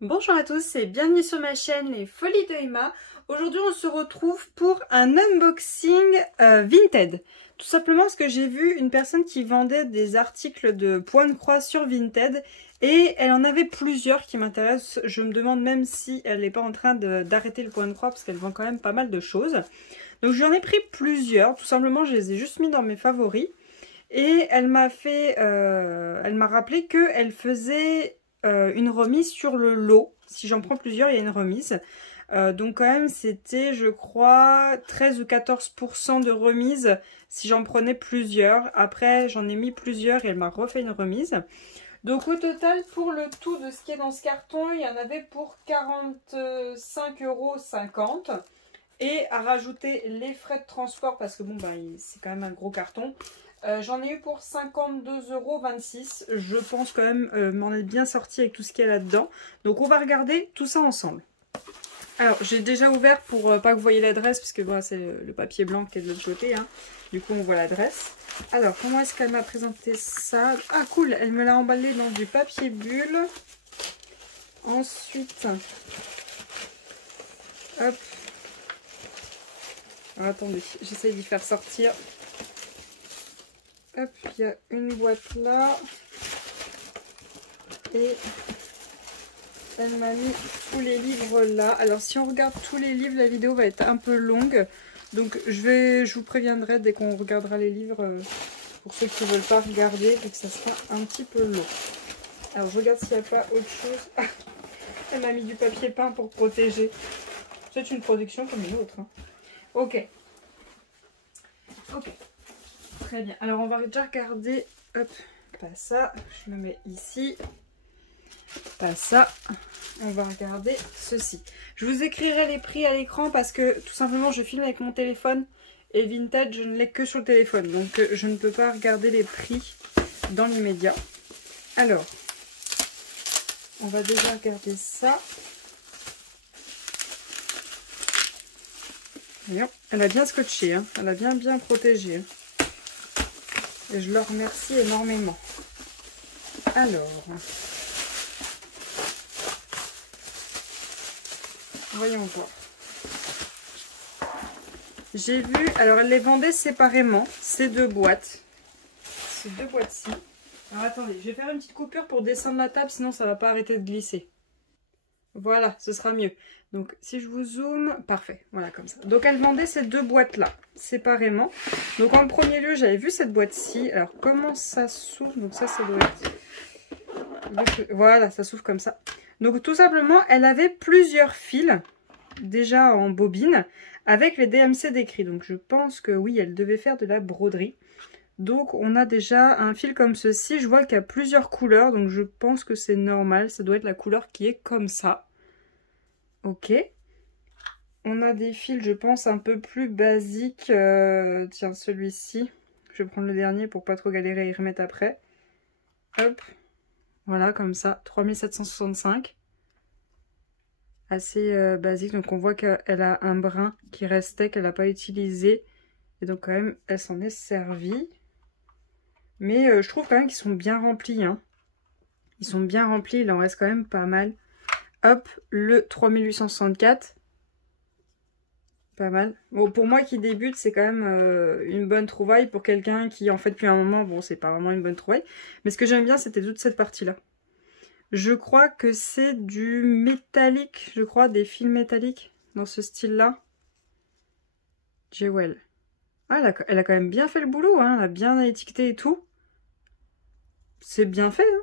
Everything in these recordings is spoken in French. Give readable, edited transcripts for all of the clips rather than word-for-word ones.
Bonjour à tous et bienvenue sur ma chaîne Les Folies de Emma. Aujourd'hui on se retrouve pour un unboxing Vinted. Tout simplement parce que j'ai vu une personne qui vendait des articles de point de croix sur Vinted et elle en avait plusieurs qui m'intéressent. Je me demande même si elle n'est pas en train d'arrêter le point de croix parce qu'elle vend quand même pas mal de choses. Donc j'en ai pris plusieurs, tout simplement je les ai juste mis dans mes favoris. Et elle m'a rappelé qu'elle faisait une remise sur le lot. Si j'en prends plusieurs, il y a une remise. Donc quand même, c'était, je crois, 13 ou 14% de remise si j'en prenais plusieurs. Après, j'en ai mis plusieurs et elle m'a refait une remise. Donc au total, pour le tout de ce qui est dans ce carton, il y en avait pour 45,50 €. Et à rajouter les frais de transport, parce que bon, bah, c'est quand même un gros carton. J'en ai eu pour 52,26 €. Je pense quand même m'en être bien sorti avec tout ce qu'il y a là-dedans. Donc on va regarder tout ça ensemble. Alors j'ai déjà ouvert pour pas que vous voyez l'adresse, parce que voilà, c'est le papier blanc qui est de l'autre côté. Hein. Du coup on voit l'adresse. Alors comment est-ce qu'elle m'a présenté ça? Ah cool, elle me l'a emballé dans du papier bulle. Ensuite, hop. Alors, attendez, j'essaye d'y faire sortir. Hop, il y a une boîte là. Et elle m'a mis tous les livres là. Alors si on regarde tous les livres, la vidéo va être un peu longue. Donc je vous préviendrai dès qu'on regardera les livres. Pour ceux qui ne veulent pas regarder, et que ça sera un petit peu long. Alors je regarde s'il n'y a pas autre chose. Ah, elle m'a mis du papier peint pour protéger. C'est une production comme une autre. Hein. Ok. Ok. Très bien. Alors on va déjà regarder. Hop. Pas ça. Je le mets ici. Pas ça. On va regarder ceci. Je vous écrirai les prix à l'écran parce que tout simplement je filme avec mon téléphone. Et Vinted, je ne l'ai que sur le téléphone. Donc je ne peux pas regarder les prix dans l'immédiat. Alors. On va déjà regarder ça. Voyons, elle a bien scotché, hein. Elle a bien protégé. Hein. Et je leur remercie énormément. Alors, voyons voir. J'ai vu, alors elle les vendait séparément, ces deux boîtes. Ces deux boîtes-ci. Alors attendez, je vais faire une petite coupure pour descendre la table, sinon ça ne va pas arrêter de glisser. Voilà, ce sera mieux. Donc si je vous zoome, parfait, voilà comme ça. Donc elle vendait ces deux boîtes-là, séparément. Donc en premier lieu, j'avais vu cette boîte-ci. Alors comment ça s'ouvre? Donc ça doit être... Voilà, ça s'ouvre comme ça. Donc tout simplement, elle avait plusieurs fils, déjà en bobine, avec les DMC décrits. Donc je pense que oui, elle devait faire de la broderie. Donc on a déjà un fil comme ceci. Je vois qu'il y a plusieurs couleurs, donc je pense que c'est normal. Ça doit être la couleur qui est comme ça. Ok. On a des fils, je pense, un peu plus basiques. Tiens, celui-ci. Je vais prendre le dernier pour pas trop galérer à y remettre après. Hop. Voilà, comme ça. 3765. Assez basique. Donc on voit qu'elle a un brin qui restait, qu'elle n'a pas utilisé. Et donc quand même, elle s'en est servie. Mais je trouve quand même qu'ils sont bien remplis. Hein. Ils sont bien remplis, il en reste quand même pas mal. Hop, le 3864. Pas mal. Bon, pour moi qui débute, c'est quand même une bonne trouvaille. Pour quelqu'un qui en fait depuis un moment, bon, c'est pas vraiment une bonne trouvaille. Mais ce que j'aime bien, c'était toute cette partie-là. Je crois que c'est du métallique, je crois, des fils métalliques dans ce style-là. Jewel. Ah, elle a quand même bien fait le boulot, hein. Elle a bien étiqueté et tout. C'est bien fait, hein.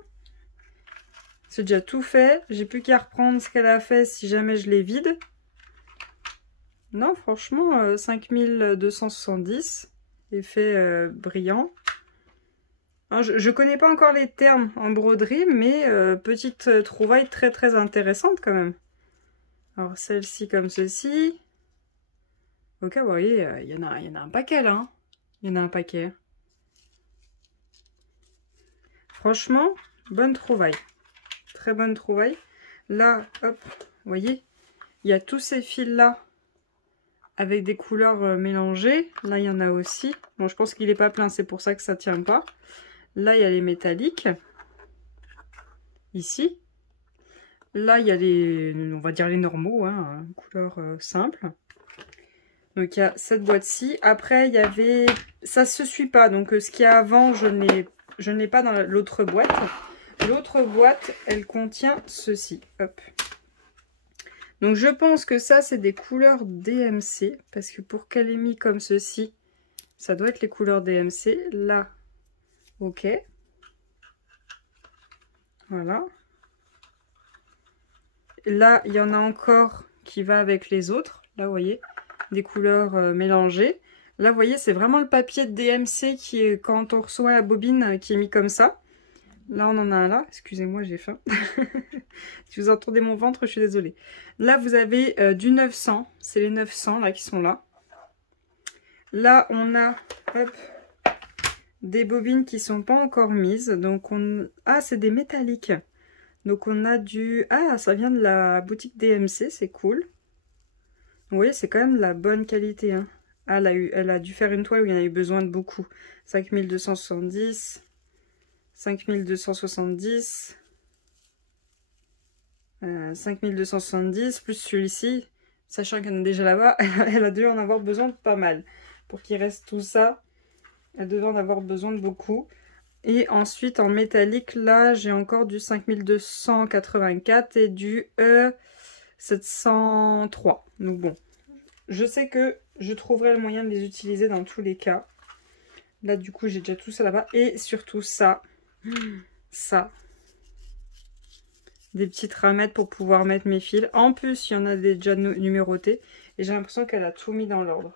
C'est déjà tout fait. J'ai plus qu'à reprendre ce qu'elle a fait si jamais je les vide. Non, franchement, 5270. Effet brillant. Alors, je connais pas encore les termes en broderie, mais petite trouvaille très intéressante quand même. Alors celle-ci comme ceci. Ok, vous voyez, il y en a un paquet là. Hein. Il y en a un paquet. Franchement, bonne trouvaille. Très bonne trouvaille. Là, hop, vous voyez, il y a tous ces fils-là avec des couleurs mélangées. Là, il y en a aussi. Bon, je pense qu'il n'est pas plein, c'est pour ça que ça tient pas. Là, il y a les métalliques. Ici. Là, il y a les, on va dire les normaux, hein, couleur simple. Donc, il y a cette boîte-ci. Après, il y avait... Ça se suit pas. Donc, ce qu'il y a avant, je ne l'ai pas dans l'autre boîte. L'autre boîte, elle contient ceci. Hop. Donc, je pense que ça, c'est des couleurs DMC. Parce que pour qu'elle ait mis comme ceci, ça doit être les couleurs DMC. Là, ok. Voilà. Là, il y en a encore qui va avec les autres. Là, vous voyez, des couleurs mélangées. Là, vous voyez, c'est vraiment le papier de DMC qui est, quand on reçoit la bobine, qui est mis comme ça. Là, on en a un là. Excusez-moi, j'ai faim. Si vous entendez mon ventre, je suis désolée. Là, vous avez du 900. C'est les 900 là qui sont là. Là, on a hop, des bobines qui sont pas encore mises. Donc, ah, c'est des métalliques. Donc on a du... Ah, ça vient de la boutique DMC, c'est cool. Vous voyez, c'est quand même de la bonne qualité. Hein. Ah, elle a dû faire une toile où il y en a eu besoin de beaucoup. 5270, 5270, 5270, plus celui-ci. Sachant qu'il y en a déjà là-bas, elle a dû en avoir besoin de pas mal. Pour qu'il reste tout ça, elle devait en avoir besoin de beaucoup. Et ensuite, en métallique, là, j'ai encore du 5284 et du E703. Donc bon, je sais que je trouverai le moyen de les utiliser dans tous les cas. Là, du coup, j'ai déjà tout ça là-bas. Et surtout ça, des petites ramettes pour pouvoir mettre mes fils. En plus, il y en a déjà numérotés. Et j'ai l'impression qu'elle a tout mis dans l'ordre.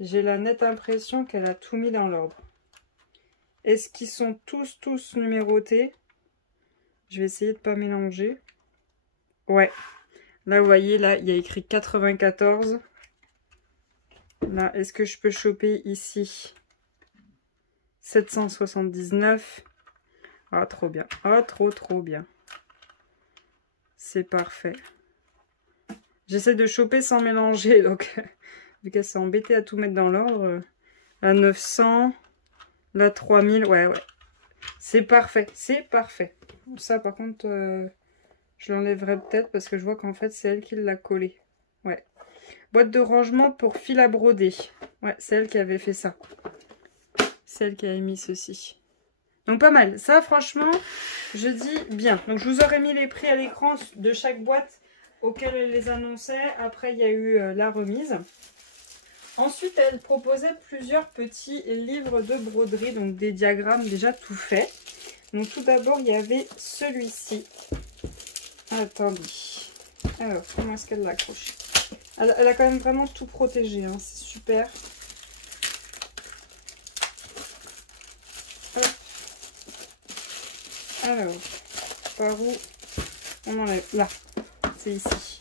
J'ai la nette impression qu'elle a tout mis dans l'ordre. Est-ce qu'ils sont tous numérotés? Je vais essayer de ne pas mélanger. Ouais. Là, vous voyez, là, il y a écrit 94. Là, est-ce que je peux choper ici 779. Ah, trop bien. Ah, trop bien. C'est parfait. J'essaie de choper sans mélanger, donc vu qu'elle s'est embêtée à tout mettre dans l'ordre. La 900... La 3000, ouais. C'est parfait, c'est parfait. Ça, par contre, je l'enlèverai peut-être parce que je vois qu'en fait, c'est elle qui l'a collé. Ouais. Boîte de rangement pour fil à broder. Ouais, c'est elle qui avait fait ça. C'est elle qui avait mis ceci. Donc, pas mal. Ça, franchement, je dis bien. Donc, je vous aurais mis les prix à l'écran de chaque boîte auquel elle les annonçait. Après, il y a eu la remise. Ensuite, elle proposait plusieurs petits livres de broderie, donc des diagrammes déjà tout faits. Donc tout d'abord, il y avait celui-ci. Attendez. Alors, comment est-ce qu'elle l'accroche? Elle a quand même vraiment tout protégé, hein, c'est super. Hop. Alors, par où on enlève? Là, c'est ici.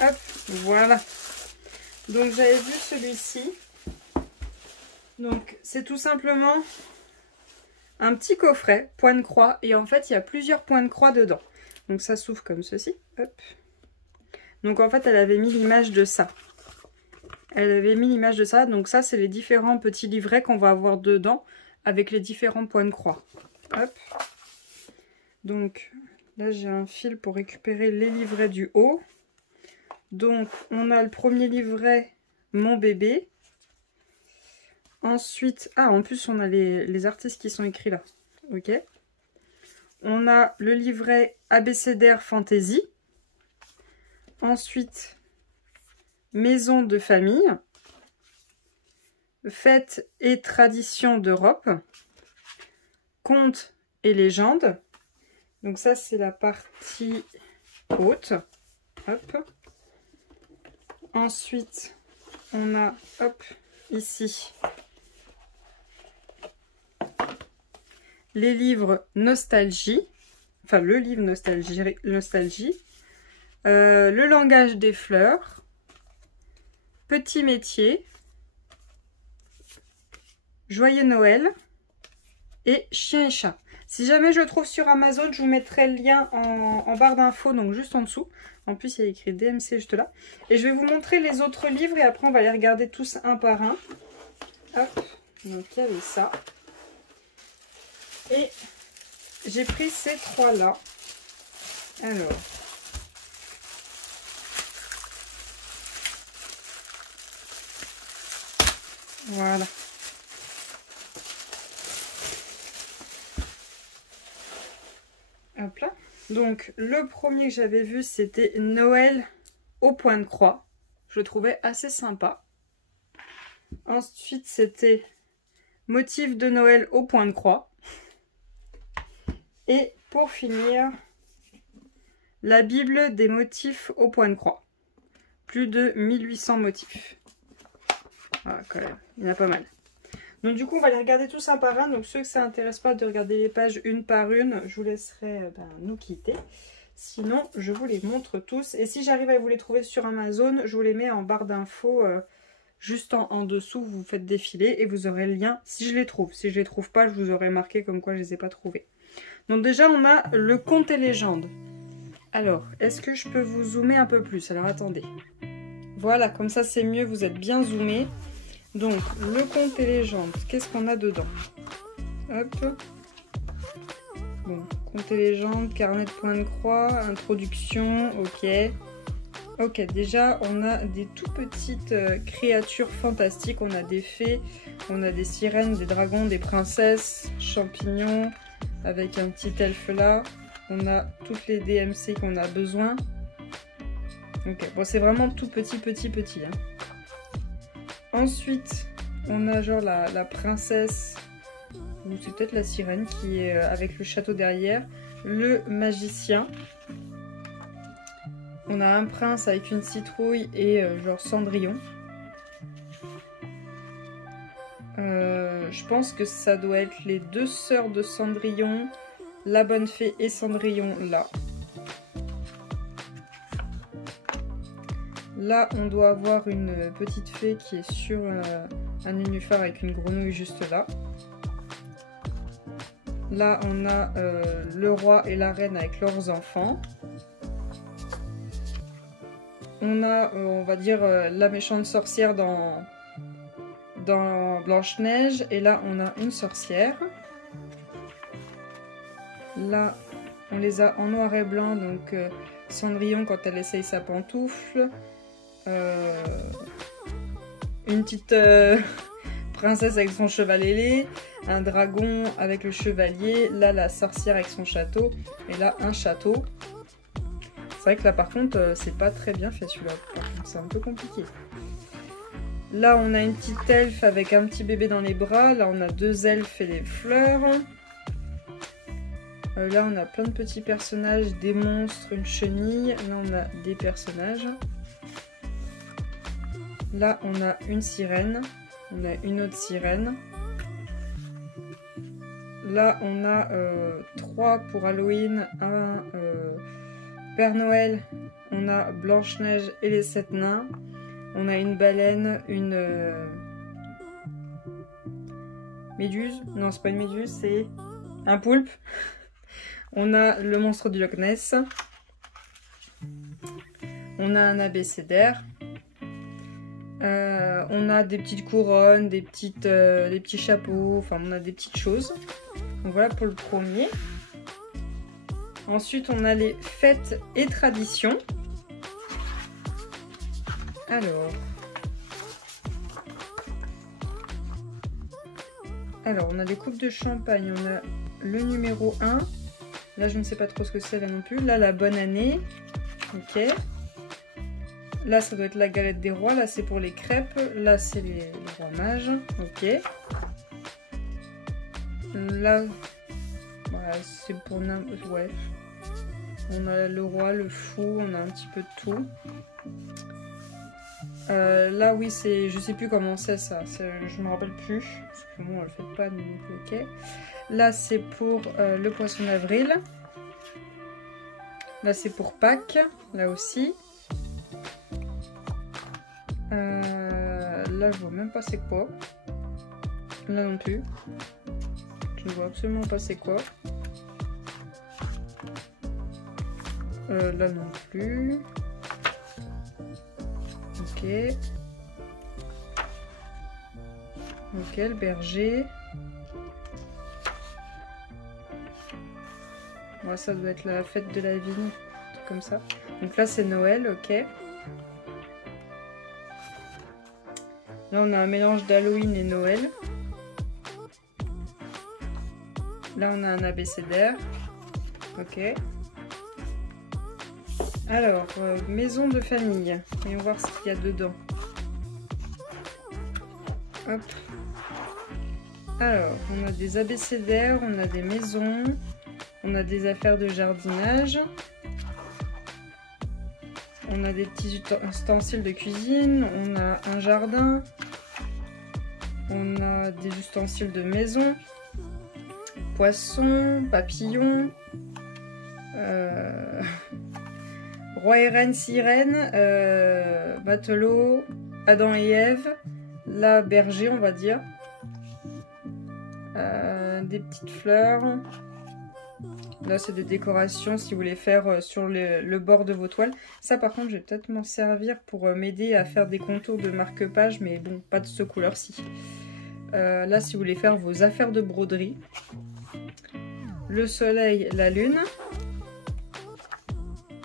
Hop, voilà. Donc j'avais vu celui-ci. Donc c'est tout simplement un petit coffret, point de croix. Et en fait il y a plusieurs points de croix dedans. Donc ça s'ouvre comme ceci. Hop. Donc en fait elle avait mis l'image de ça. Elle avait mis l'image de ça. Donc ça c'est les différents petits livrets qu'on va avoir dedans. Avec les différents points de croix. Hop. Donc là j'ai un fil pour récupérer les livrets du haut. Donc, on a le premier livret, Mon bébé. Ensuite, ah, en plus, on a les artistes qui sont écrits là. Ok. On a le livret Abécédaire Fantasy. Ensuite, Maison de famille. Fêtes et traditions d'Europe. Contes et légendes. Donc ça, c'est la partie haute. Hop. Ensuite, on a, hop, ici, les livres Nostalgie. Enfin, le livre Nostalgie. Le langage des fleurs. Petit métier. Joyeux Noël. Et chien et chat. Si jamais je le trouve sur Amazon, je vous mettrai le lien en barre d'infos, donc juste en dessous. En plus, il y a écrit DMC juste là. Et je vais vous montrer les autres livres et après, on va les regarder tous un par un. Hop, donc il y avait ça. Et j'ai pris ces trois-là. Alors. Voilà. Hop là. Donc, le premier que j'avais vu, c'était Noël au point de croix. Je le trouvais assez sympa. Ensuite, c'était motif de Noël au point de croix. Et pour finir, la Bible des motifs au point de croix. Plus de 1800 motifs. Voilà, quand même, il y en a pas mal. Donc du coup, on va les regarder tous un par un. Donc ceux que ça n'intéresse pas de regarder les pages une par une, je vous laisserai nous quitter. Sinon, je vous les montre tous. Et si j'arrive à vous les trouver sur Amazon, je vous les mets en barre d'infos juste en dessous. Vous faites défiler et vous aurez le lien si je les trouve. Si je les trouve pas, je vous aurai marqué comme quoi je les ai pas trouvés. Donc déjà, on a le conte et légende. Alors, est-ce que je peux vous zoomer un peu plus? Alors attendez. Voilà, comme ça c'est mieux, vous êtes bien zoomé. Donc, le conte et légende, qu'est-ce qu'on a dedans? Hop. Bon, conte et légende, carnet de point de croix, introduction, ok. Ok, déjà, on a des tout petites créatures fantastiques. On a des fées, on a des sirènes, des dragons, des princesses, champignons, avec un petit elfe là. On a toutes les DMC qu'on a besoin. Ok, bon, c'est vraiment tout petit. Hein. Ensuite, on a genre la princesse, ou c'est peut-être la sirène qui est avec le château derrière, le magicien. On a un prince avec une citrouille et genre Cendrillon. Je pense que ça doit être les deux sœurs de Cendrillon, la bonne fée et Cendrillon là. Là, on doit avoir une petite fée qui est sur un nénuphar avec une grenouille juste là. Là, on a le roi et la reine avec leurs enfants. On a, on va dire, la méchante sorcière dans Blanche-Neige. Et là, on a une sorcière. Là, on les a en noir et blanc. Donc, Cendrillon quand elle essaye sa pantoufle. Une petite princesse avec son cheval ailé, un dragon avec le chevalier, là la sorcière avec son château, et là un château. C'est vrai que là par contre c'est pas très bien fait celui-là, c'est un peu compliqué. Là on a une petite elfe avec un petit bébé dans les bras, là on a deux elfes et les fleurs. Là on a plein de petits personnages, des monstres, une chenille, là on a des personnages. Là, on a une sirène. On a une autre sirène. Là, on a 3 pour Halloween. Un Père Noël. On a Blanche-Neige et les 7 nains. On a une baleine, une méduse. Non, c'est pas une méduse, c'est un poulpe. On a le monstre du Loch Ness. On a un abécédaire. On a des petites couronnes, des petits chapeaux, enfin on a des petites choses. Donc voilà pour le premier. Ensuite on a les fêtes et traditions. Alors on a des coupes de champagne, on a le numéro 1. Là je ne sais pas trop ce que c'est là non plus. Là la bonne année. Ok. Là, ça doit être la galette des rois. Là, c'est pour les crêpes. Là, c'est les rois mages. Ok. Là, voilà, c'est pour... Ouais. On a le roi, le fou. On a un petit peu de tout. Là, oui, c'est... Je sais plus comment c'est ça. Je me rappelle plus. Parce que bon, on le fait pas. Donc, ok. Là, c'est pour le poisson d'avril. Là, c'est pour Pâques. Là aussi. Là je vois même pas c'est quoi. Là non plus. Je ne vois absolument pas c'est quoi. Là non plus. Ok. Ok, le berger. Ouais, ça doit être la fête de la vigne. truc comme ça. Donc là c'est Noël, ok. Là on a un mélange d'Halloween et Noël. Là on a un abécédaire. Ok. Alors, maison de famille. Voyons voir ce qu'il y a dedans. Hop. Alors, on a des abécédaires, on a des maisons, on a des affaires de jardinage. On a des petits ustensiles de cuisine, on a un jardin. On a des ustensiles de maison. Poissons, papillons. Roi et reine, sirène, matelot, Adam et Ève, la berger on va dire, des petites fleurs, là c'est des décorations si vous voulez faire sur le bord de vos toiles. Ça par contre je vais peut-être m'en servir pour m'aider à faire des contours de marque-page, mais bon pas de cette couleur-ci. Là si vous voulez faire vos affaires de broderie, le soleil, la lune.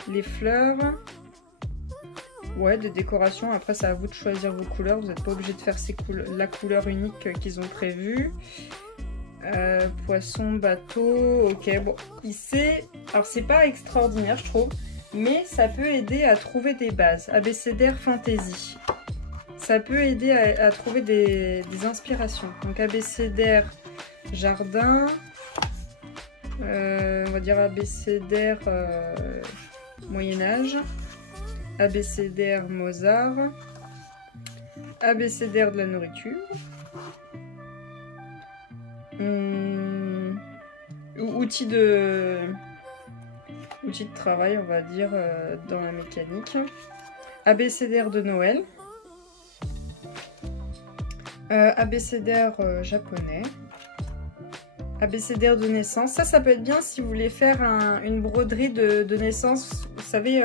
Les fleurs, ouais, des décorations. Après, c'est à vous de choisir vos couleurs. Vous n'êtes pas obligé de faire la couleur unique qu'ils ont prévue. Poisson, bateau, ok. Bon, alors c'est pas extraordinaire, je trouve, mais ça peut aider à trouver des bases. Abécédaire fantasy. Ça peut aider à trouver des inspirations. Donc, abécédaire jardin. On va dire abécédaire Moyen-Âge, abécédaire Mozart, abécédaire de la nourriture, outils de travail, on va dire, dans la mécanique, abécédaire de Noël, abécédaire japonais, abécédaire de naissance. Ça peut être bien si vous voulez faire une broderie de naissance. Vous savez,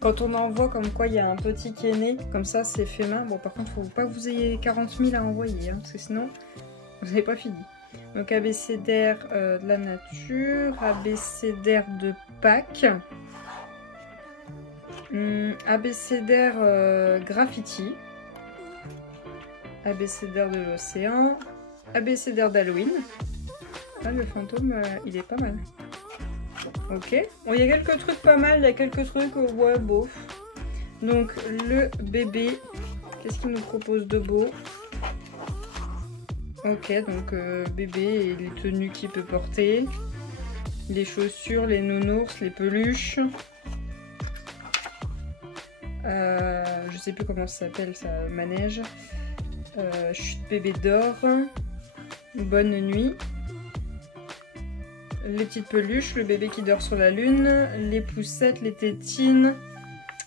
quand on envoie comme quoi il y a un petit qui est né, comme ça c'est fait main. Bon, par contre, il ne faut pas que vous ayez 40 000 à envoyer, hein, parce que sinon, vous n'avez pas fini. Donc, abécédaire de la nature, abécédaire de Pâques, abécédaire graffiti, abécédaire de l'océan, abécédaire d'Halloween. Ah, le fantôme, il est pas mal. Ok. Bon, il y a quelques trucs pas mal, il y a quelques trucs, ouais, bof. Donc, le bébé, qu'est-ce qu'il nous propose de beau? Ok, donc bébé et les tenues qu'il peut porter. Les chaussures, les nounours, les peluches. Je sais plus comment ça s'appelle, ça, manège. Chute bébé d'or. Bonne nuit. Les petites peluches, le bébé qui dort sur la lune, les poussettes, les tétines,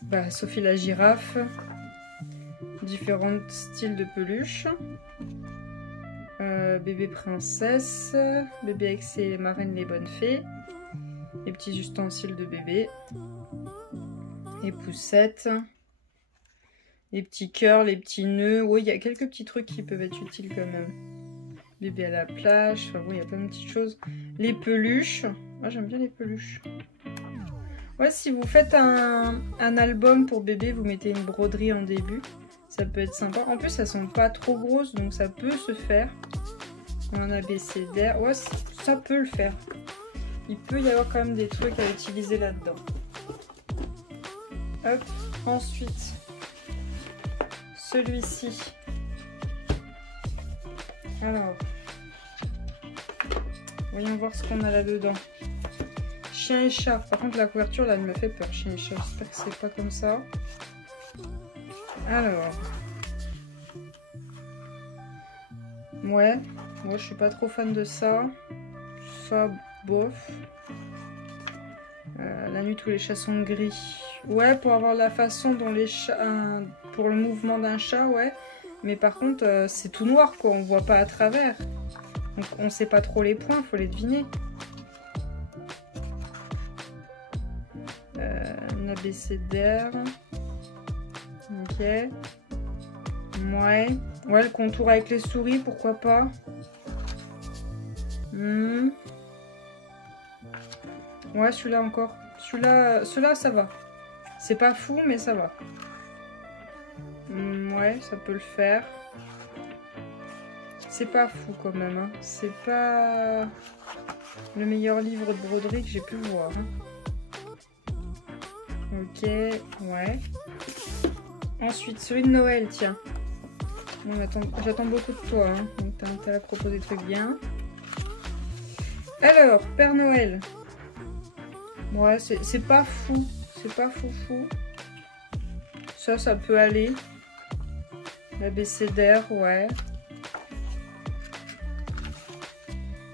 bah, Sophie la girafe, différents styles de peluches, bébé princesse, bébé avec ses marraines les bonnes fées, les petits ustensiles de bébé, les poussettes, les petits cœurs, les petits nœuds. Oui, il y a quelques petits trucs qui peuvent être utiles quand même. Bébé à la plage, enfin bon, il y a plein de petites choses. Les peluches, moi j'aime bien les peluches. Ouais, si vous faites un album pour bébé, vous mettez une broderie en début, ça peut être sympa. En plus, elles sont pas trop grosses, donc ça peut se faire. Un abécédaire, ouais, ça peut le faire. Il peut y avoir quand même des trucs à utiliser là-dedans. Hop, ensuite, celui-ci. Alors, voyons voir ce qu'on a là-dedans. Chien et chat. Par contre, la couverture, là, elle me fait peur. Chien et chat, j'espère que c'est pas comme ça. Alors. Ouais. Moi, je suis pas trop fan de ça. Ça, bof. La nuit, tous les chats sont gris. Ouais, pour avoir la façon dont les chats... pour le mouvement d'un chat, ouais. Mais par contre, c'est tout noir, quoi. On voit pas à travers. Donc, on sait pas trop les points, faut les deviner. Un abécédaire. Ok. Ouais. Ouais, le contour avec les souris, pourquoi pas. Ouais, celui-là encore. Ceux-là, ça va. C'est pas fou, mais ça va. Ouais, ça peut le faire. C'est pas fou quand même. Hein. C'est pas le meilleur livre de broderie que j'ai pu voir. Hein. Ok, ouais. Ensuite, celui de Noël, tiens. Bon, j'attends beaucoup de toi. Hein. Donc, t'as intérêt à proposer des trucs bien. Alors, Père Noël. Ouais, c'est pas fou. C'est pas fou. Ça peut aller. L'abécédaire, ouais.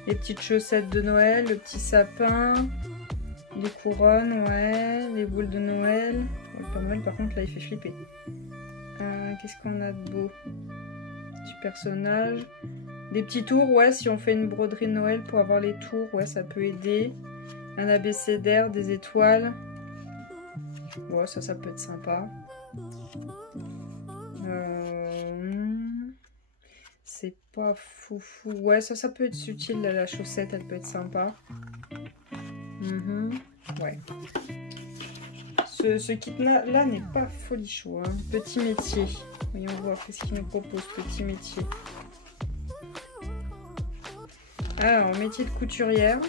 Les petites chaussettes de Noël, le petit sapin, les couronnes, ouais. Les boules de Noël. Le Père Noël, par contre, là, il fait flipper. Qu'est-ce qu'on a de beau? Petit personnage. Des petits tours, ouais, si on fait une broderie de Noël pour avoir les tours, ouais, ça peut aider. Un abécédaire, des étoiles. Ouais, ça peut être sympa. C'est pas fou. Ouais, ça peut être subtil, là, la chaussette, elle peut être sympa. Ouais. Ce kit-là n'est pas folichon. Hein. Petit métier. Voyons voir qu'est-ce qu'il nous propose, petit métier. Alors, métier de couturière.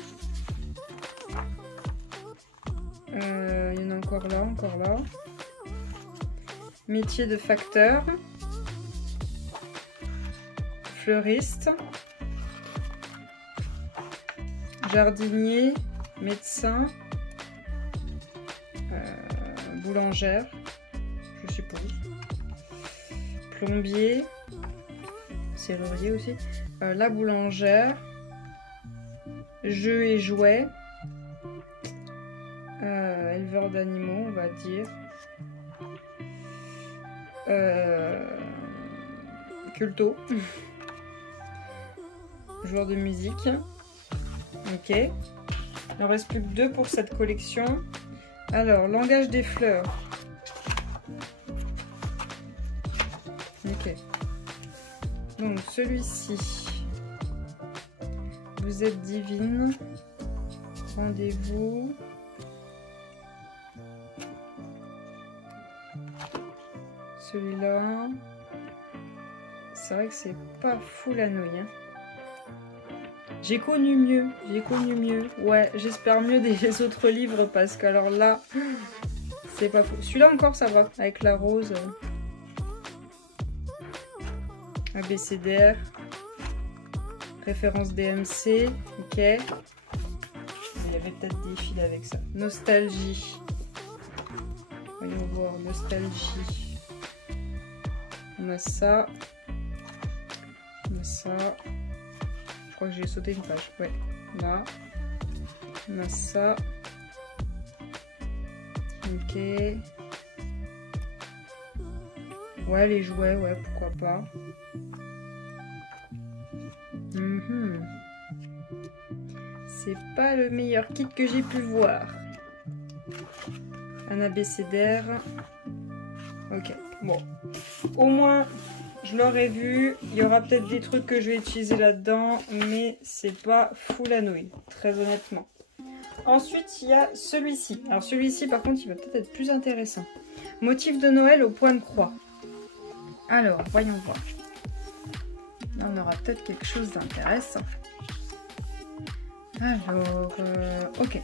Il y en a encore là. Métier de facteur. Fleuriste. Jardinier. Médecin. Boulangère, je suppose. Plombier. Serrurier aussi. La boulangère. Jeux et jouets. Éleveur d'animaux, on va dire. Culto. Joueur de musique. Ok. Il ne reste plus que 2 pour cette collection. Alors, langage des fleurs. Ok. Donc, celui-ci. Vous êtes divine. Rendez-vous. Celui-là. C'est vrai que c'est pas fou la nouille. Hein. J'ai connu mieux. Ouais, j'espère mieux des autres livres parce que alors là, c'est pas fou. Celui-là encore, ça va. Avec la rose. ABCDR. Référence DMC. Ok. Il y avait peut-être des fils avec ça. Nostalgie. Voyons voir. Nostalgie. On a ça. On a ça. Je crois que j'ai sauté une page. Ouais. Là. On a ça. Ok. Ouais, les jouets, ouais, pourquoi pas. C'est pas le meilleur kit que j'ai pu voir. Un abécédaire. Ok, bon. Au moins, je l'aurais vu. Il y aura peut-être des trucs que je vais utiliser là-dedans, mais c'est pas fou la nouille, très honnêtement. Ensuite, il y a celui-ci. Alors celui-ci, par contre, il va peut-être être plus intéressant. Motif de Noël au point de croix. Alors, voyons voir. Là, on aura peut-être quelque chose d'intéressant. Alors, ok.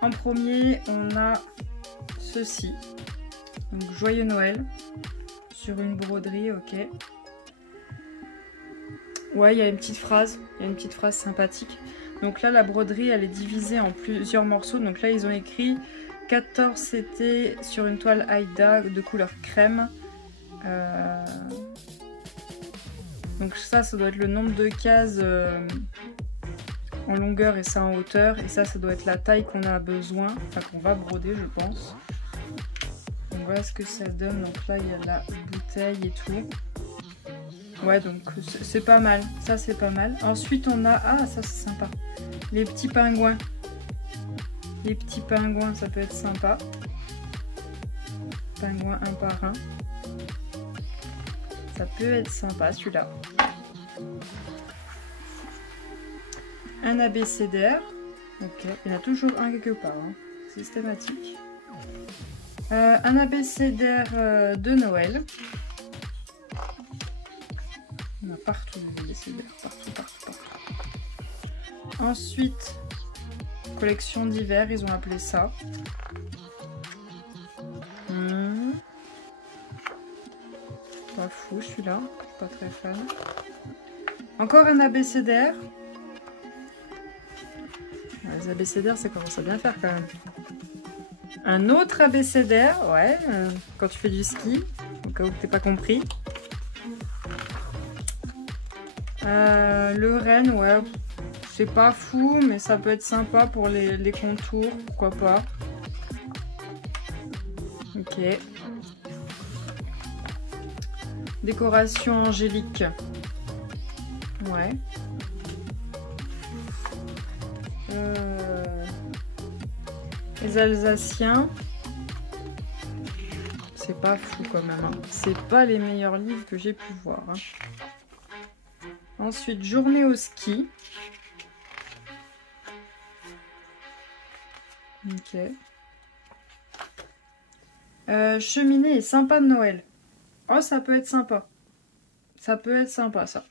En premier, on a ceci. Donc, Joyeux Noël. Sur une broderie, ok. Ouais, il y a une petite phrase. Il y a une petite phrase sympathique. Donc là, la broderie, elle est divisée en plusieurs morceaux. Donc là, ils ont écrit 14 CT sur une toile Aïda de couleur crème. Donc ça doit être le nombre de cases en longueur et ça en hauteur. Et ça doit être la taille qu'on a besoin, enfin qu'on va broder, je pense. Donc voilà ce que ça donne. Donc là, il y a la bouteille et tout. Ouais, donc c'est pas mal. Ça, c'est pas mal. Ensuite, on a... Ah, ça, c'est sympa. Les petits pingouins. Les petits pingouins, ça peut être sympa. Pingouins un par un. Ça peut être sympa, celui-là. Un abécédaire. Ok, il y en a toujours un quelque part. Hein. systématique. Un abécédaire de Noël. On a partout des abécédaires, partout. Ensuite, collection d'hiver, ils ont appelé ça. Pas fou celui-là, pas très fan. Encore un abécédaire. Les abécédaires, ça commence à bien faire quand même. Un autre abécédaire, ouais, quand tu fais du ski, au cas où tu n'as pas compris. Le renne, ouais, c'est pas fou, mais ça peut être sympa pour les contours, pourquoi pas. Ok. Décoration angélique. Ouais. Les Alsaciens. C'est pas fou quand même. Hein. C'est pas les meilleurs livres que j'ai pu voir. Hein. Ensuite, journée au ski. Ok. Cheminée et sympa de Noël. Oh, ça peut être sympa. Ça peut être sympa, ça.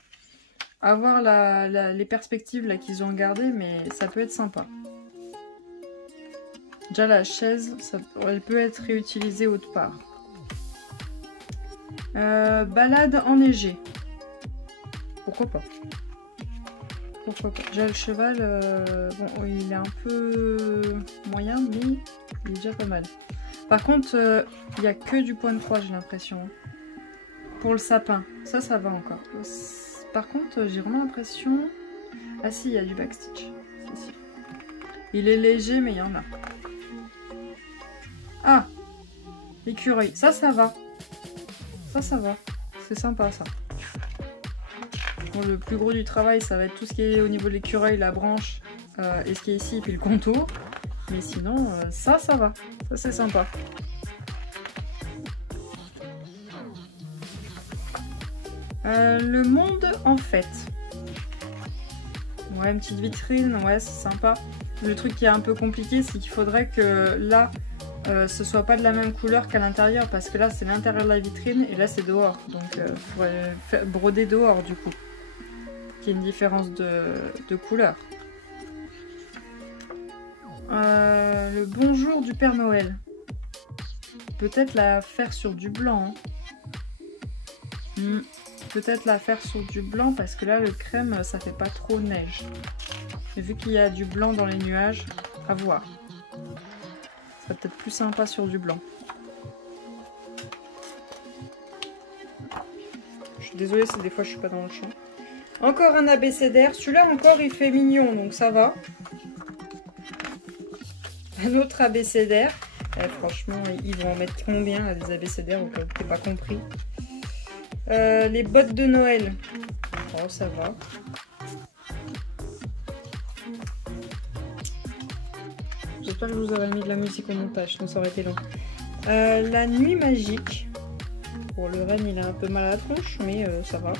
À voir les perspectives là qu'ils ont gardées, mais ça peut être sympa. Déjà, la chaise, elle peut être réutilisée autre part. Balade enneigée. Pourquoi pas? Pourquoi pas? Déjà, le cheval, bon, il est un peu moyen, mais il est déjà pas mal. Par contre, il n'y a que du point de croix, j'ai l'impression. Pour le sapin, ça va encore. Par contre, j'ai vraiment l'impression... Ah si, il y a du backstitch. Si. Il est léger, mais il y en a. Ah, l'écureuil. Ça va. Ça va. C'est sympa, ça. Bon, le plus gros du travail, ça va être tout ce qui est au niveau de l'écureuil, la branche, et ce qui est ici, et puis le contour. Mais sinon, ça va. Ça, c'est sympa. Le monde en fête. Ouais, une petite vitrine, ouais, c'est sympa. Le truc qui est un peu compliqué, c'est qu'il faudrait que là, ce soit pas de la même couleur qu'à l'intérieur, parce que là, c'est l'intérieur de la vitrine et là, c'est dehors. Donc, il faudrait broder dehors, du coup. Qu'il y ait une différence de couleur. Le bonjour du Père Noël. Peut-être la faire sur du blanc. Hein. Peut-être la faire sur du blanc parce que là le crème ça fait pas trop neige. Et vu qu'il y a du blanc dans les nuages, à voir. Ça serait peut-être plus sympa sur du blanc. Je suis désolée si des fois je suis pas dans le champ. Encore un abécédaire. Celui-là encore il fait mignon donc ça va. Un autre abécédaire. Franchement ils vont en mettre combien là, des abécédaires au cas où t'es pas compris. Les bottes de Noël. Oh, ça va. J'espère que je vous aurai mis de la musique au montage, sinon ça aurait été long. La nuit magique. Bon, le renne, il a un peu mal à la tronche, mais ça va.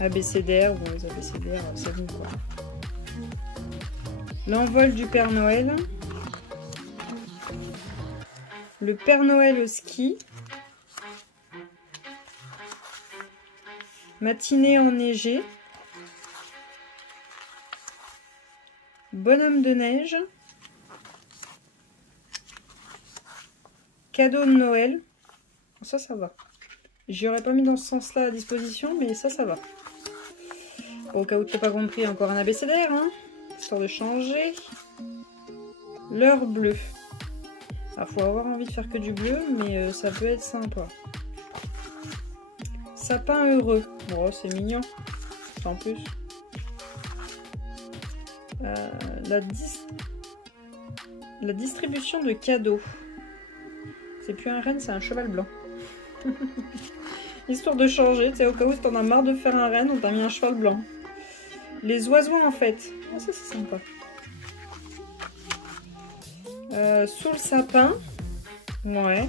Abécédaire, bon, les abécédaires, c'est bon, quoi. L'envol du Père Noël. Le Père Noël au ski. Matinée enneigée. Bonhomme de neige. Cadeau de Noël. Ça va. J'y aurais pas mis dans ce sens-là à disposition, mais ça va. Au cas où tu n'as pas compris, encore un abécédaire, hein, histoire de changer. L'heure bleue. Il faut avoir envie de faire que du bleu, mais ça peut être sympa. Sapin heureux. Bon, c'est mignon. En plus. La distribution de cadeaux. C'est plus un renne, c'est un cheval blanc. Histoire de changer, tu sais, au cas où t'en as marre de faire un renne, on t'a mis un cheval blanc. Les oiseaux en fait. Ah, ça c'est sympa. Sous le sapin. Ouais.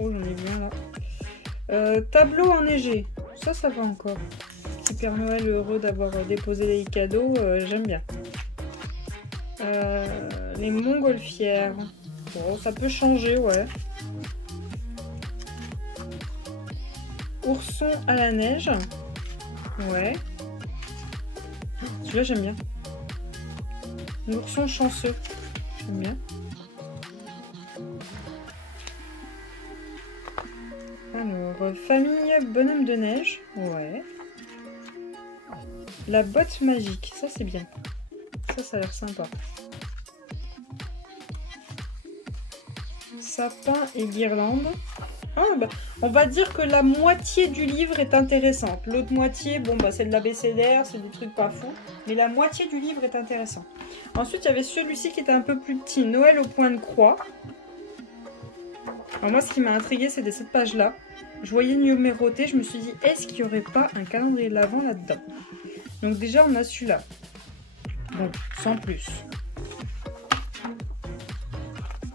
Oh, j'en ai vu un là. Tableau enneigé. Ça va encore. Petit Père Noël heureux d'avoir déposé les cadeaux, j'aime bien. Les montgolfières. Bon, ça peut changer, ouais. Ourson à la neige. Ouais. Celui-là, j'aime bien. L'ourson chanceux. J'aime bien. Alors, famille bonhomme de neige. Ouais. La botte magique. Ça, c'est bien. Ça a l'air sympa. Sapin et guirlande. Ah, bah, on va dire que la moitié du livre est intéressante. L'autre moitié, bon, bah, c'est de l'abécédaire, c'est des trucs pas fous. Mais la moitié du livre est intéressant. Ensuite, il y avait celui-ci qui était un peu plus petit. Noël au point de croix. Alors moi, ce qui m'a intrigué, c'était cette page-là. Je voyais numéroté, je me suis dit, est-ce qu'il n'y aurait pas un calendrier de l'Avent là-dedans? Donc déjà, on a celui-là. Bon, sans plus.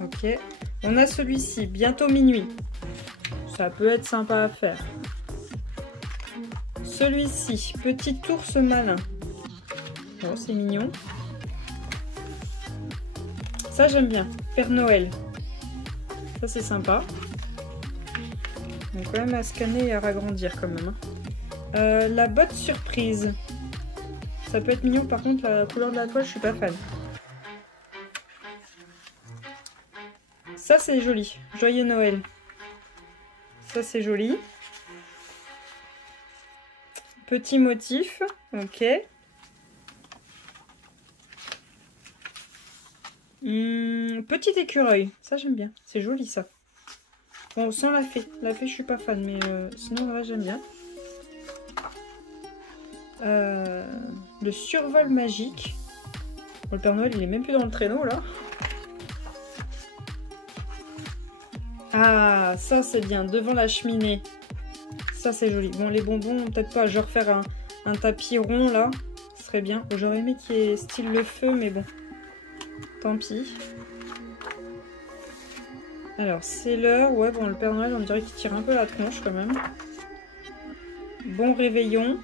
Ok. On a celui-ci, bientôt minuit. Ça peut être sympa à faire. Celui-ci, petit ours malin. Bon, c'est mignon. Ça, j'aime bien. Père Noël. Ça, c'est sympa. Donc, quand même à scanner et à agrandir quand même. Hein. La botte surprise. Ça peut être mignon. Par contre, la couleur de la toile, je suis pas fan. Ça, c'est joli. Joyeux Noël. Ça, c'est joli. Petit motif. Ok. Petit écureuil. Ça, j'aime bien. C'est joli, ça. Bon, sans la fée. La fée, je suis pas fan. Mais sinon, là, j'aime bien. Le survol magique. Bon, le Père Noël, il est même plus dans le traîneau, là. Ah, ça c'est bien, devant la cheminée. Ça c'est joli. Bon, les bonbons, peut-être pas. Je vais refaire un tapis rond là. Ce serait bien. J'aurais aimé qu'il y ait style le feu, mais bon. Tant pis. Alors, c'est l'heure. Ouais, bon, le Père Noël, on dirait qu'il tire un peu la tronche quand même. Bon réveillon.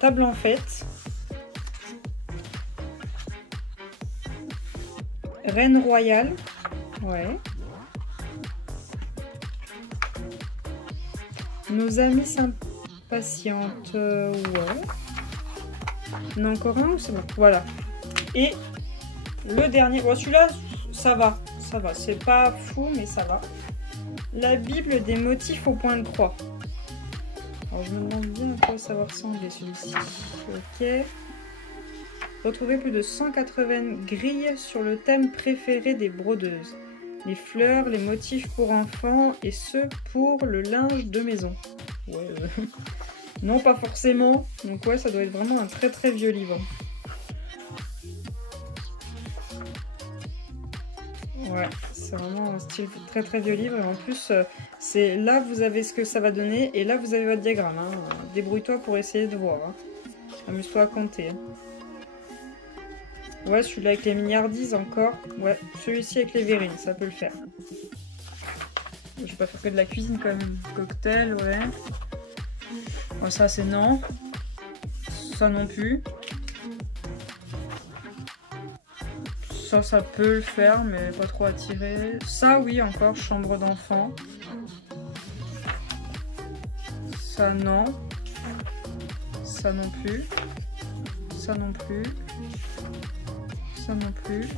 Table en fête. Reine royale. Ouais. Nos amis s'impatientent. Ouais. Il y en a encore un ou c'est bon? Voilà. Et le dernier. Bon, celui-là, ça va. Ça va. C'est pas fou, mais ça va. La Bible des motifs au point de croix. Alors, je me demande bien à quoi ça va ressembler celui-ci. Ok. Retrouvez plus de 180 grilles sur le thème préféré des brodeuses. Les fleurs, les motifs pour enfants et ceux pour le linge de maison. Ouais, non, pas forcément. Donc ouais, ça doit être vraiment un très très vieux livre. Ouais, c'est vraiment un style très très vieux livre. Et en plus, c'est là vous avez ce que ça va donner et là vous avez votre diagramme. Hein. Débrouille-toi pour essayer de voir. Hein. Amuse-toi à compter. Hein. Ouais, celui-là avec les milliardises encore. Ouais, celui-ci avec les verrines, ça peut le faire. Je vais pas faire que de la cuisine quand même. Cocktail, ouais. Bon, ça c'est non. Ça non plus. Ça peut le faire, mais pas trop attiré. Ça oui, encore, chambre d'enfant. Ça non. Ça non plus. Ça non plus. Ça non plus.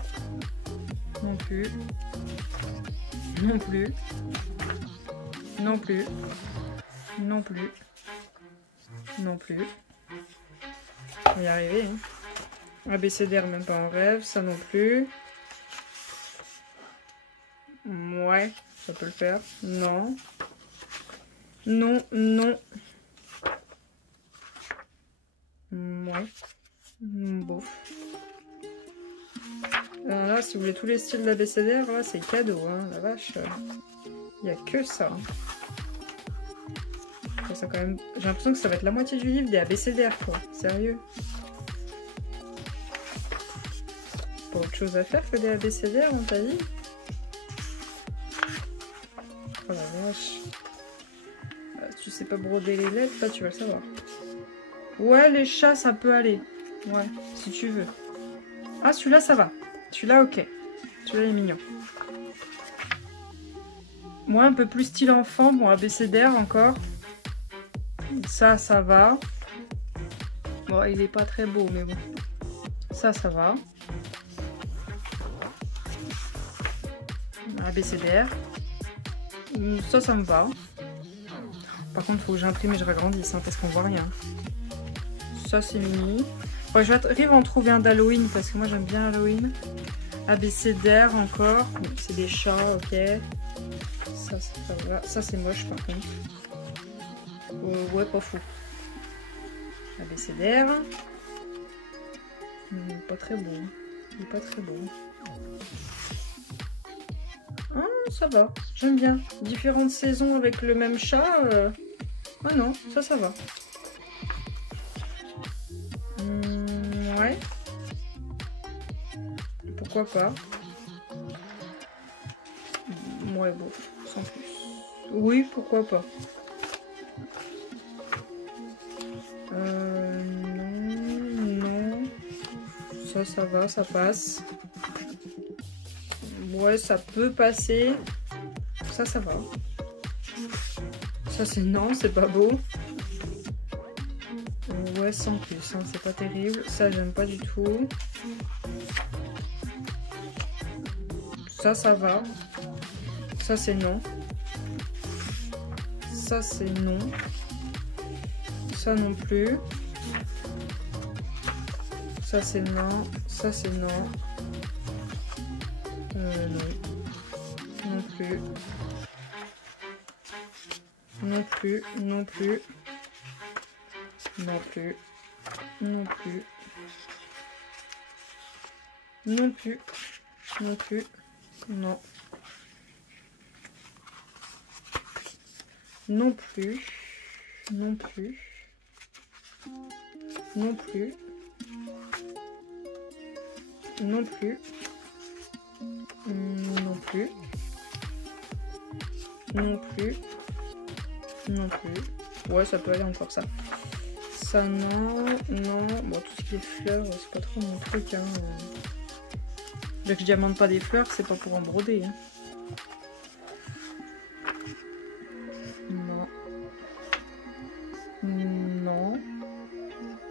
Non plus. Non plus. Non plus. Non plus. Non plus. On va y arriver. Hein. ABCDR, même pas en rêve. Ça non plus. Ouais, ça peut le faire. Non. Non, non. Ouais. Bof. Là, si vous voulez tous les styles d'ABCDR, là, c'est cadeau. Hein. La vache. Il n'y a que ça. Ça quand même... J'ai l'impression que ça va être la moitié du livre des ABCDR, quoi. Sérieux. Pas autre chose à faire que des ABCDR dans ta vie. Oh la vache. Tu sais pas broder les lettres, là tu vas le savoir. Ouais, les chats, ça peut aller. Ouais, si tu veux. Ah, celui-là, ça va. Celui-là, ok. Celui-là, il est mignon. Moi, un peu plus style enfant. Bon, abécédaire encore. Ça va. Bon, il est pas très beau, mais bon. Ça va. Abécédaire. Ça me va. Par contre, il faut que j'imprime et je ragrandisse, hein, parce qu'on voit rien. Ça, c'est mini. Ouais, je vais arriver à en trouver un d'Halloween, parce que moi, j'aime bien Halloween. Abécédaire encore. C'est des chats, ok. Ça va. Ça, c'est moche, par contre. Ouais, pas fou. Abécédaire. Pas très beau. Il est pas très beau. Ah, ça va. J'aime bien. Différentes saisons avec le même chat. Ah non, ça va. Ouais. Pourquoi pas. Ouais, bon, sans plus. Oui, pourquoi pas. Non. Ça va, ça passe. Ouais, ça peut passer. Ça va. Ça, c'est non, c'est pas beau. Ouais, sans plus, hein, c'est pas terrible. Ça, j'aime pas du tout. Ça va. Ça, c'est non. Ça, c'est non. Ça non plus. Ça, c'est non. Ça, c'est non. Non. Non plus. Non plus. Non plus. Non plus. Non plus. Non plus. Non plus. Non. Non plus. Non plus. Non plus. Non plus. Non plus. Non plus. Non plus. Ouais, ça peut aller encore ça. Ça, non. Non. Bon, tout ce qui est fleurs, c'est pas trop mon truc. Hein. Dès que je diamante pas des fleurs, c'est pas pour en broder. Hein. Non. Non.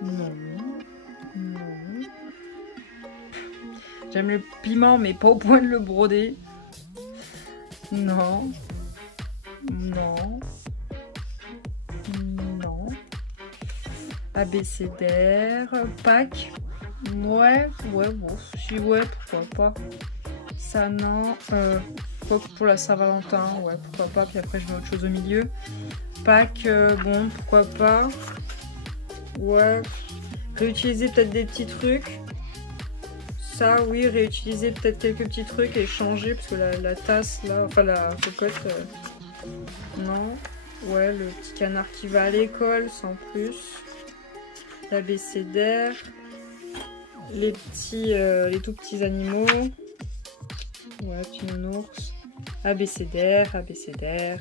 Non. Non. J'aime le piment, mais pas au point de le broder. Non. Non. Non. Abécédaire. Pâques. Ouais, bon. Si, ouais, pourquoi pas. Ça, non. Quoi que pour la Saint-Valentin, ouais, pourquoi pas. Puis après, je mets autre chose au milieu. Pâques, bon, pourquoi pas. Ouais. Réutiliser peut-être des petits trucs. Ça, oui, réutiliser peut-être quelques petits trucs et changer, parce que la tasse, là, enfin la cocotte, non. Ouais, le petit canard qui va à l'école, sans plus. L'abécédaire. Les tout petits animaux. Ouais, petit nounours. Abécédaire, abécédaire.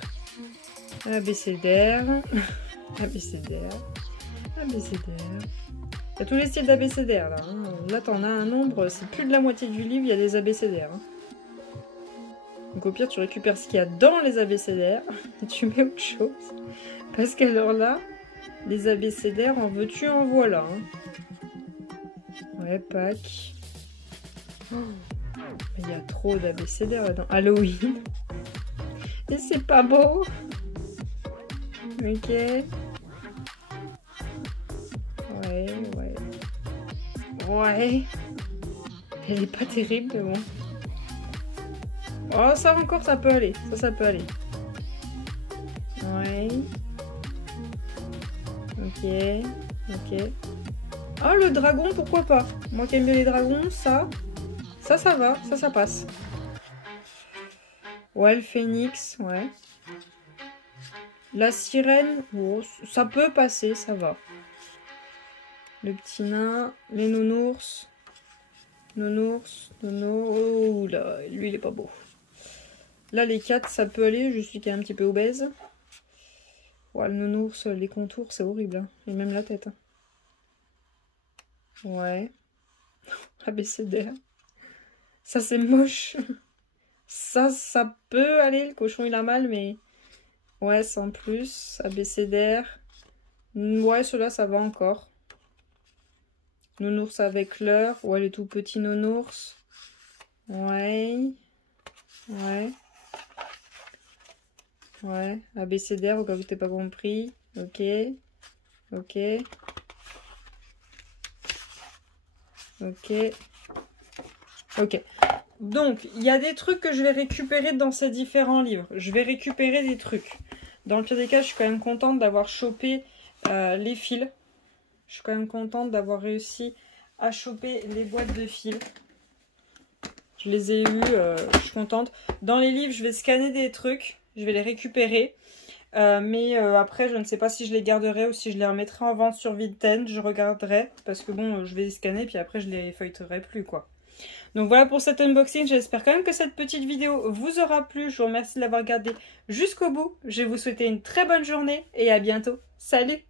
Abécédaire. Abécédaire. Abécédaire. Il y a tous les styles d'abécédaire là. Hein. Là, t'en as un nombre, c'est plus de la moitié du livre, il y a des abécédaires. Hein. Donc au pire, tu récupères ce qu'il y a dans les abécédaires et tu mets autre chose. Parce qu'alors là, les abécédaires, en veux-tu, en voilà. Hein. Ouais, Pâques. Oh, il y a trop d'abécédaires dans Halloween. Et c'est pas beau. Ok. Ouais. Elle est pas terrible, mais bon. Oh, ça encore, ça peut aller. Ça peut aller. Ouais. Ok. Oh, le dragon, pourquoi pas? Moi qui aime bien les dragons, ça va. Ça passe. Ouais, le phénix, ouais. La sirène, bon, ça peut passer, ça va. Le petit nain, les nounours. Nounours. Oh là, lui il est pas beau. Là les 4 ça peut aller, je suis quand même un petit peu obèse. Ouais, le nounours, les contours c'est horrible. Hein. Et même la tête. Hein. Ouais. ABCDR. Ça, c'est moche. Ça peut aller. Le cochon, il a mal, mais... Ouais, sans plus. ABCDR. Ouais, ceux-là, ça va encore. Nounours avec l'heure. Ouais, les tout petits nounours. Ouais. Ouais. Ouais. ABCDR, au cas où t'es pas compris. Ok. Ok. Ok. Ok. Donc, il y a des trucs que je vais récupérer dans ces différents livres. Je vais récupérer des trucs. Dans le pire des cas, je suis quand même contente d'avoir chopé les fils. Je suis quand même contente d'avoir réussi à choper les boîtes de fils. Je les ai eues, je suis contente. Dans les livres, je vais scanner des trucs. Je vais les récupérer. Mais après, je ne sais pas si je les garderai ou si je les remettrai en vente sur Vinted. Je regarderai. Parce que bon, je vais les scanner. Puis après, je les feuilleterai plus, quoi. Donc voilà pour cet unboxing, j'espère quand même que cette petite vidéo vous aura plu. Je vous remercie de l'avoir regardé jusqu'au bout. Je vais vous souhaiter une très bonne journée et à bientôt. Salut!